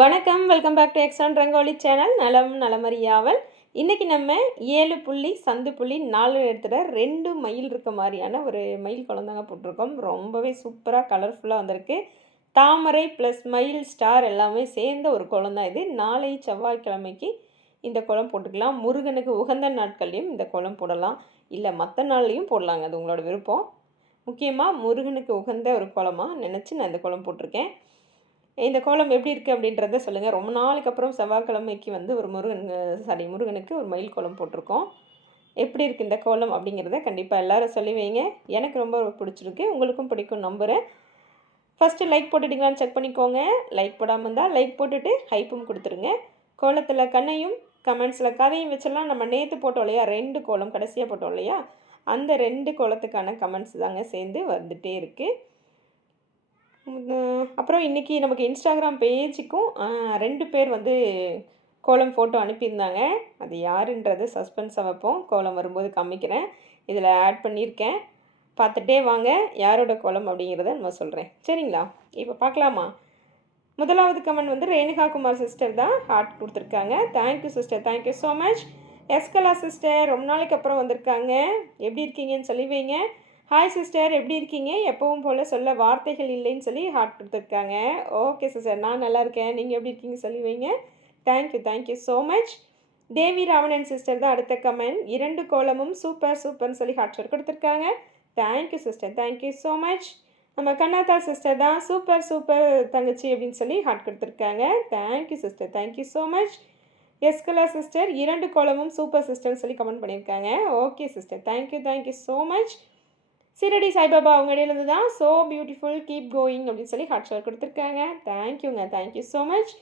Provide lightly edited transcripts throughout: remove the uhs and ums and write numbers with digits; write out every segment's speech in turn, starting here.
வணக்கம். Welcome back to எக்ஸான் rangoli channel. நலம் நலமறியாவல். இன்றைக்கி நம்ம 7 புள்ளி சந்து புள்ளி 4 இடத்துல 2 மயில் இருக்க மாதிரியான ஒரு மயில் குளம் தாங்க போட்டிருக்கோம். ரொம்பவே சூப்பராக கலர்ஃபுல்லாக வந்திருக்கு. தாமரை ப்ளஸ் மயில் ஸ்டார் எல்லாமே சேர்ந்த ஒரு குளம் தான் இது. நாளை செவ்வாய்க்கிழமைக்கு இந்த குளம் போட்டுக்கலாம். முருகனுக்கு உகந்த நாட்கள்லையும் இந்த குளம் போடலாம், இல்லை மற்ற நாள்லையும் போடலாங்க, அது உங்களோட விருப்பம். முக்கியமாக முருகனுக்கு உகந்த ஒரு குளமாக நினச்சி நான் இந்த குளம் போட்டிருக்கேன். இந்த கோலம் எப்படி இருக்குது அப்படின்றத சொல்லுங்கள். ரொம்ப நாளுக்கு அப்புறம் செவ்வாய்க்கிழமைக்கு வந்து ஒரு முருகனுக்கு ஒரு மயில் கோலம் போட்டிருக்கோம். எப்படி இருக்குது இந்த கோலம் அப்படிங்கிறத கண்டிப்பாக எல்லோரும் சொல்லி வைங்க. எனக்கு ரொம்ப பிடிச்சிருக்கு, உங்களுக்கும் பிடிக்கும் நம்புகிறேன். ஃபஸ்ட்டு லைக் போட்டுட்டிங்களான்னு செக் பண்ணிக்கோங்க. லைக் போடாமல் இருந்தால் லைக் போட்டுட்டு ஹைப்பும் கொடுத்துருங்க. கோலத்தில் கண்ணையும் கமெண்ட்ஸில் கதையும் வச்செல்லாம் நம்ம நேற்று போட்டோம் இல்லையா, 2 கோலம் கடைசியாக போட்டோம் இல்லையா, அந்த 2 கோலத்துக்கான கமெண்ட்ஸ் தாங்க சேர்ந்து வந்துகிட்டே இருக்குது. அப்புறம் இன்றைக்கி நமக்கு இன்ஸ்டாகிராம் பேஜுக்கும் 2 பேர் வந்து கோலம் ஃபோட்டோ அனுப்பியிருந்தாங்க. அது யாருன்றது சஸ்பென்ஸாக வைப்போம், கோலம் வரும்போது காமிக்கிறேன். இதில் ஆட் பண்ணியிருக்கேன், பார்த்துட்டே வாங்க யாரோட கோலம் அப்படிங்கிறத நம்ம சொல்கிறேன். சரிங்களா? இப்போ பார்க்கலாமா? முதலாவது கமெண்ட் வந்து ரேணுகா குமார் சிஸ்டர் தான் ஹார்ட் கொடுத்துருக்காங்க. Thank you sister, thank you so much. Eskala sister ரொம்ப நாளைக்கு அப்புறம் வந்திருக்காங்க. எப்படி இருக்கீங்கன்னு சொல்லி வைங்க. ஹாய் சிஸ்டர், எப்படி இருக்கீங்க? எப்பவும் போல் சொல்ல வார்த்தைகள் இல்லைன்னு சொல்லி ஹார்ட் கொடுத்துருக்காங்க. ஓகே சிஸ்டர், நான் நல்லா இருக்கேன், நீங்கள் எப்படி இருக்கீங்க சொல்லி வைங்க. Thank you, thank you so much. Devi Ravanan sister தான் அடுத்த கமெண்ட். 2 கோலமும் சூப்பர் சூப்பர்னு சொல்லி ஹார்ட் ஷேர் கொடுத்துருக்காங்க. Thank you sister, thank you so much. நம்ம கண்ணாத்தா சிஸ்டர் தான் சூப்பர் சூப்பர் தங்கச்சி அப்படின்னு சொல்லி ஹார்ட் கொடுத்துருக்காங்க. Thank you sister, thank you so much. Eskala sister 2 கோலமும் சூப்பர் சிஸ்டர்னு சொல்லி கமெண்ட் பண்ணியிருக்காங்க. Okay sister, thank you, thank you so much. Shirdi Saibaba அவங்க இடையிலேருந்து தான் ஸோ பியூட்டிஃபுல் கீப் கோயிங் அப்படின்னு சொல்லி ஹார்ட் ஷேர் கொடுத்துருக்காங்க. தேங்க்யூங்க, thank you so much.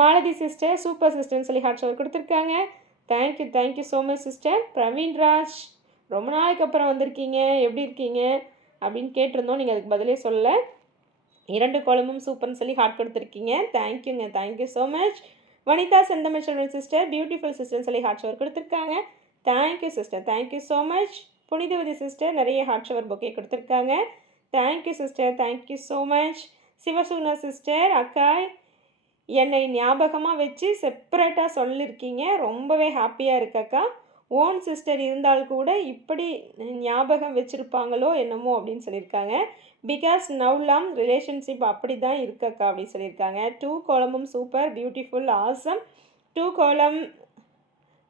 Malathi sister super சிஸ்டர்னு சொல்லி ஹார்ட் ஷேர் கொடுத்துருக்காங்க. Thank you, thank you so much sister. Praveen Raj ரொம்ப நாளைக்கு அப்புறம் வந்திருக்கீங்க, எப்படி இருக்கீங்க அப்படின்னு கேட்டிருந்தோம், நீங்கள் அதுக்கு பதிலே சொல்லலை. 2 கோலமும் சூப்பர்னு சொல்லி ஹார்ட் கொடுத்துருக்கீங்க. தேங்க்யூங்க, தேங்க்யூ ஸோ மச். வனிதா செந்தமிழ் சிஸ்டர் பியூட்டிஃபுல் சிஸ்டர்னு சொல்லி ஹார்ட் ஷேர் கொடுத்துருக்காங்க. Thank you sister, thank you so much. Punithavathi sister நிறைய ஹார்ட் ஷவர் பொக்கே கொடுத்துருக்காங்க. Thank you sister, thank you so much. Sivasuguna sister அக்கா என்னை ஞாபகமாக வச்சு செப்பரேட்டாக சொல்லியிருக்கீங்க, ரொம்பவே ஹாப்பியாக இருக்கக்கா. ஓன் சிஸ்டர் இருந்தால் கூட இப்படி ஞாபகம் வச்சுருப்பாங்களோ என்னமோ அப்படின்னு சொல்லியிருக்காங்க. பிகாஸ் நவ்லாம் ரிலேஷன்ஷிப் அப்படி தான் இருக்கக்கா அப்படின்னு சொல்லியிருக்காங்க. 2 கோலமும் சூப்பர் பியூட்டிஃபுல் ஆசம். 2 கோலம்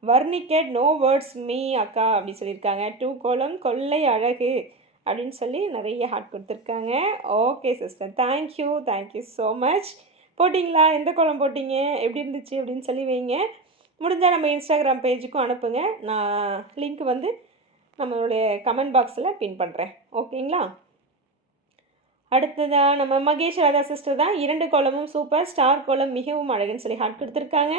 வர்ணிக்கட் நோ வேர்ட்ஸ் மீ அக்கா அப்படி சொல்லியிருக்காங்க. 2 கோலம் கொள்ளை அழகு அப்படின்னு சொல்லி நிறைய ஹார்ட் கொடுத்துருக்காங்க. Okay sister, thank you, thank you so much. போட்டிங்களா? எந்த கோலம் போட்டிங்க, எப்படி இருந்துச்சு அப்படின்னு சொல்லி வைங்க. முடிஞ்சால் நம்ம இன்ஸ்டாகிராம் பேஜுக்கும் அனுப்புங்க. நான் லிங்க் வந்து நம்மளுடைய கமெண்ட் பாக்ஸில் பின் பண்ணுறேன். ஓகேங்களா? அடுத்ததாக நம்ம மகேஷ் ராதா சிஸ்டர் தான் 2 கோலமும் சூப்பர் ஸ்டார் கோலம் மிகவும் அழகுன்னு சொல்லி ஹார்ட் கொடுத்துருக்காங்க.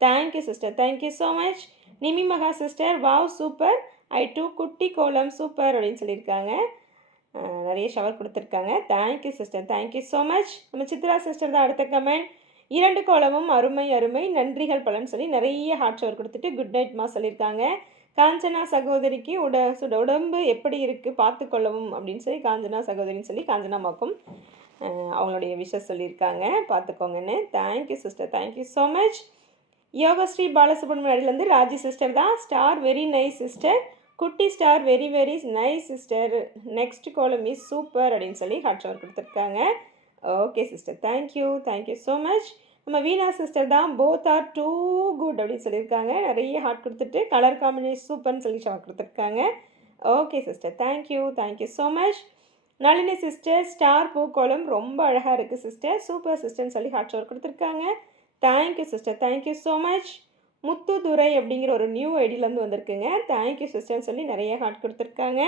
Thank you sister, thank you so much. Nimi Maha sister wow super I2 குட்டி கோலம் சூப்பர் அப்படின்னு சொல்லியிருக்காங்க. நிறைய ஷவர் கொடுத்துருக்காங்க. Thank you sister, thank you so much. நம்ம சித்ரா சிஸ்டர் தான் அடுத்த கமெண்ட். 2 கோலமும் அருமை அருமை நன்றிகள் பலன்னு சொல்லி நிறைய ஹார்ட் ஷவர் கொடுத்துட்டு குட் நைட்மா சொல்லியிருக்காங்க. காஞ்சனா சகோதரிக்கு உடம்பு எப்படி இருக்குது பார்த்துக்கொள்ளவும் அப்படின்னு சொல்லி காஞ்சனா சகோதரின்னு சொல்லி காஞ்சனாமாக்கும் அவங்களுடைய விஷஸ் சொல்லியிருக்காங்க, பார்த்துக்கோங்கன்னு. Thank you sister, thank you so much. Yogashri Balasubramaniam அடியிலேருந்து ராஜி சிஸ்டர் தான் ஸ்டார் வெரி நைஸ் சிஸ்டர், குட்டி star very very nice sister, next kolam is super அப்படின்னு சொல்லி ஹார்ட் ஷவர் கொடுத்துருக்காங்க. Okay sister, thank you, thank you so much. நம்ம வீணா சிஸ்டர் தான் போத் ஆர் டூ குட் அப்படின்னு சொல்லியிருக்காங்க. நிறைய ஹார்ட் கொடுத்துட்டு கலர் காம்பினேஷன் சூப்பர்னு சொல்லி ஷவர் கொடுத்துருக்காங்க. Okay sister, thank you, thank you so much. Nalini sister star பூ கோலம் ரொம்ப அழகாக இருக்குது சிஸ்டர், சூப்பர் சிஸ்டர்னு சொல்லி ஹார்ட் ஷவர் கொடுத்துருக்காங்க. Thank you sister, thank you so much. Muthudurai அப்படிங்கிற ஒரு நியூ ஐடியிலேருந்து வந்திருக்குங்க. தேங்க்யூ சிஸ்டர்னு சொல்லி நிறைய ஹார்ட் கொடுத்துருக்காங்க.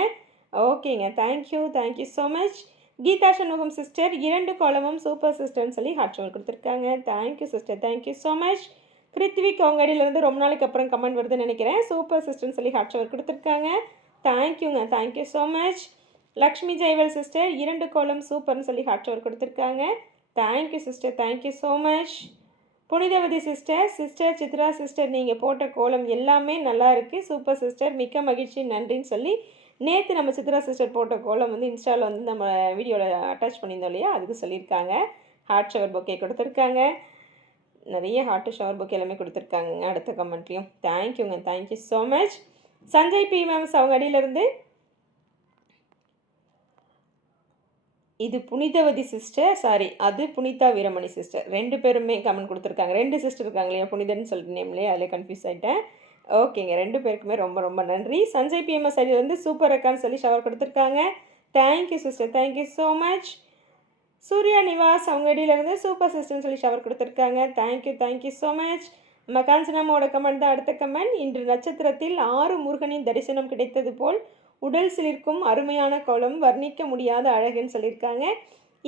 ஓகேங்க, thank you, thank you so much. Geetha Shanmugam sister 2 கோலமும் சூப்பர் சிஸ்டர்னு சொல்லி ஹார்ட் ஷவர் கொடுத்துருக்காங்க. Thank you sister, thank you so much. Kritvik அவங்க ஐடியிலேருந்து ரொம்ப நாளைக்கு அப்புறம் கமெண்ட் வருதுன்னு நினைக்கிறேன். சூப்பர் சிஸ்டர்னு சொல்லி ஹார்ட் ஷவர் கொடுத்துருக்காங்க. தேங்க்யூங்க, thank you so much. Lakshmi Jaival sister 2 கோலம் சூப்பர்னு சொல்லி ஹார்ட் ஷவர் கொடுத்துருக்காங்க. Thank you sister, thank you so much. Punithavathi sister Chitra sister நீங்கள் போட்ட கோலம் எல்லாமே நல்லா இருக்குது சூப்பர் சிஸ்டர், மிக்க மகிழ்ச்சி நன்றின்னு சொல்லி நேற்று நம்ம சித்ரா சிஸ்டர் போட்ட கோலம் வந்து இன்ஸ்டாவில் வந்து நம்ம வீடியோவில் அட்டாச் பண்ணியிருந்தோம் இல்லையா, அதுக்கு சொல்லியிருக்காங்க. ஹார்ட் ஷவர் பொக்கே கொடுத்துருக்காங்க. நிறைய ஹார்ட்டு ஷவர் புக் எல்லாமே கொடுத்துருக்காங்க அடுத்த கமெண்ட்லேயும். தேங்க்யூங்க, thank you so much. Sanjay B மேம்ஸ் அவங்க அடியிலேருந்து இது புனிதவதி சிஸ்டர், சாரி அது புனிதா வீரமணி சிஸ்டர். 2 பேருமே கமெண்ட் கொடுத்துருக்காங்க. 2 சிஸ்டர் இருக்காங்க இல்லையா, புனிதன்னு சொல்லிட்டு நேம்லேயே அதில் கன்ஃபியூஸ் ஆகிட்டேன். ஓகேங்க, 2 பேருக்குமே ரொம்ப ரொம்ப நன்றி. சஞ்சய் பிஎம்எஸ் ஐடி வந்து சூப்பர் இருக்கான்னு சொல்லி ஷவர் கொடுத்துருக்காங்க. Thank you sister, thank you so much. Surya Nivas அவங்க ஐடியிலேருந்து சூப்பர் சிஸ்டர்னு சொல்லி ஷவர் கொடுத்துருக்காங்க. Thank you, thank you so much. நம்ம காஞ்சனாமோட கமெண்ட் தான் அடுத்த கமெண்ட். இன்று நட்சத்திரத்தில் 6 முருகனின் தரிசனம் கிடைத்தது போல் உடல் சிலிர்க்கும் அருமையான கோலம், வர்ணிக்க முடியாத அழகுன்னு சொல்லியிருக்காங்க.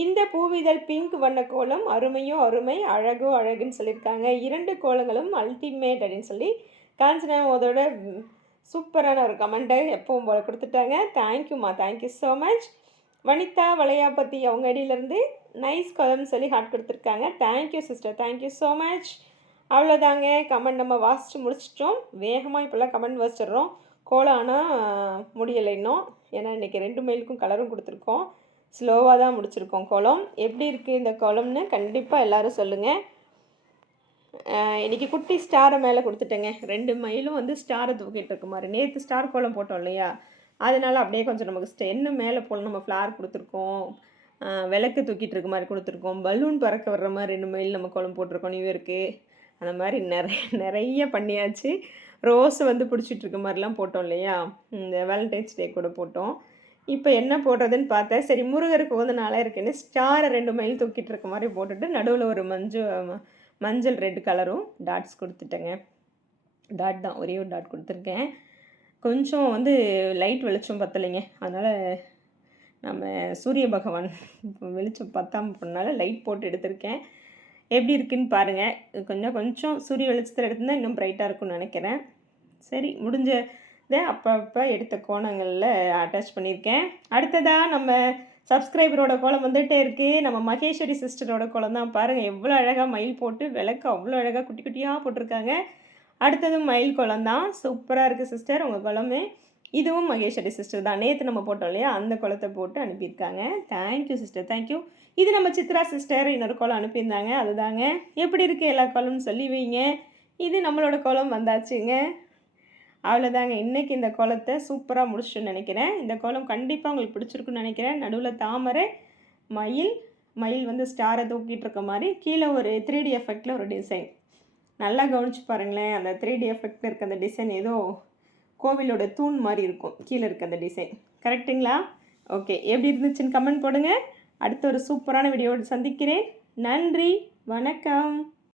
இந்த பூவிதழ் பிங்க் வண்ண கோலம் அருமையோ அருமை, அழகோ அழகுன்னு சொல்லியிருக்காங்க. 2 கோலங்களும் அல்டிமேட் அப்படின்னு சொல்லி காஞ்சனாமோதோட சூப்பரான ஒரு கமெண்ட்டை எப்பவும் போல் கொடுத்துட்டாங்க. தேங்க்யூம்மா, thank you so much. Vanitha Valayapathi அவங்க அடியிலேருந்து நைஸ் கோலம்னு சொல்லி ஹார்ட் கொடுத்துருக்காங்க. Thank you sister, thank you so much. அவ்வளோதாங்க, கமெண்ட் நம்ம வாசித்து முடிச்சிட்டோம். வேகமாக இப்போல்லாம் கமெண்ட் வாசிச்சிட்றோம். கோலம் ஆனால் முடியலை இன்னும், ஏன்னா இன்றைக்கி 2 மெயிலுக்கும் கலரும் கொடுத்துருக்கோம். ஸ்லோவாக தான் முடிச்சிருக்கோம் கோலம். எப்படி இருக்குது இந்த கோலம்னு கண்டிப்பாக எல்லோரும் சொல்லுங்கள். இன்றைக்கி குட்டி ஸ்டாரை மேலே கொடுத்துட்டேங்க. 2 மைலும் வந்து ஸ்டாரை தூக்கிட்டு இருக்க மாதிரி. நேற்று ஸ்டார் கோலம் போட்டோம் இல்லையா, அதனால் அப்படியே கொஞ்சம் நமக்கு இன்னும் மேலே போல் நம்ம ஃப்ளார் கொடுத்துருக்கோம், விளக்கு தூக்கிட்டு இருக்க மாதிரி கொடுத்துருக்கோம், பலூன் பறக்க வர்ற மாதிரி 2 மைல் நம்ம கோலம் போட்டிருக்கோம் நியூ இயருக்கு. அந்த மாதிரி நிறைய பண்ணியாச்சு. ரோஸ் வந்து பிடிச்சிட்ருக்க மாதிரிலாம் போட்டோம் இல்லையா, இந்த வேலண்டைன்ஸ் டே கூட போட்டோம். இப்போ என்ன போடுறதுன்னு பார்த்தேன். சரி, முருகருக்கு வந்து நாளாக இருக்குன்னு ஸ்டாரை 2 மைல் தூக்கிட்டு இருக்க மாதிரி போட்டுட்டு நடுவில் ஒரு மஞ்சள் ரெட் கலரும் டாட்ஸ் கொடுத்துட்டேங்க. டாட் தான், ஒரே ஒரு டாட் கொடுத்துருக்கேன். கொஞ்சம் வந்து லைட் வெளிச்சம் பத்தலைங்க, அதனால் நம்ம சூரிய பகவான் வெளிச்சம் பத்தாமல் போனால லைட் போட்டு எடுத்திருக்கேன். எப்படி இருக்குன்னு பாருங்கள். கொஞ்சம் சூரிய வெளிச்சத்தில் எடுத்துருந்தால் இன்னும் ப்ரைட்டாக இருக்கும்னு நினைக்கிறேன். சரி, முடிஞ்சதை அப்பப்போ எடுத்த கோணங்களில் அட்டாச் பண்ணியிருக்கேன். அடுத்ததாக நம்ம சப்ஸ்கிரைபரோட கோலம் வந்துகிட்டே இருக்குது. நம்ம மகேஸ்வரி சிஸ்டரோட கோலம் தான். பாருங்கள் எவ்வளோ அழகாக மயில் போட்டு விளக்கு அவ்வளோ அழகாக குட்டி குட்டியாக போட்டிருக்காங்க. அடுத்ததும் மயில் கோலம் தான். சூப்பராக இருக்குது சிஸ்டர் உங்கள் கோலமே. இதுவும் மகேஸ்வரி சிஸ்டர் தான். நேற்று நம்ம போட்டோம் இல்லையா, அந்த கோலத்தை போட்டு அனுப்பியிருக்காங்க. Thank you sister, thank you. இது நம்ம சித்ரா சிஸ்டர் இன்னொரு கோலம் அனுப்பியிருந்தாங்க. அதுதாங்க. எப்படி இருக்குது எல்லா கோலம்னு சொல்லி வைங்க. இது நம்மளோட கோலம் வந்தாச்சுங்க. அவ்வளோதாங்க, இன்றைக்கி இந்த கோலத்தை சூப்பராக முடிச்சுன்னு நினைக்கிறேன். இந்த கோலம் கண்டிப்பாக உங்களுக்கு பிடிச்சிருக்குன்னு நினைக்கிறேன். நடுவில் தாமரை, மயில் வந்து ஸ்டாரை தூக்கிட்டு இருக்க மாதிரி, கீழே ஒரு 3D எஃபெக்டில் ஒரு டிசைன். நல்லா கவனித்து பாருங்களேன். அந்த 3D எஃபெக்டில் இருக்க அந்த டிசைன் ஏதோ கோவிலோட தூண் மாதிரி இருக்கும் கீழே இருக்க அந்த டிசைன். கரெக்டுங்களா? ஓகே, எப்படி இருந்துச்சுன்னு கமெண்ட் போடுங்க. அடுத்த ஒரு சூப்பரான வீடியோவோடு சந்திக்கிறேன். நன்றி, வணக்கம்.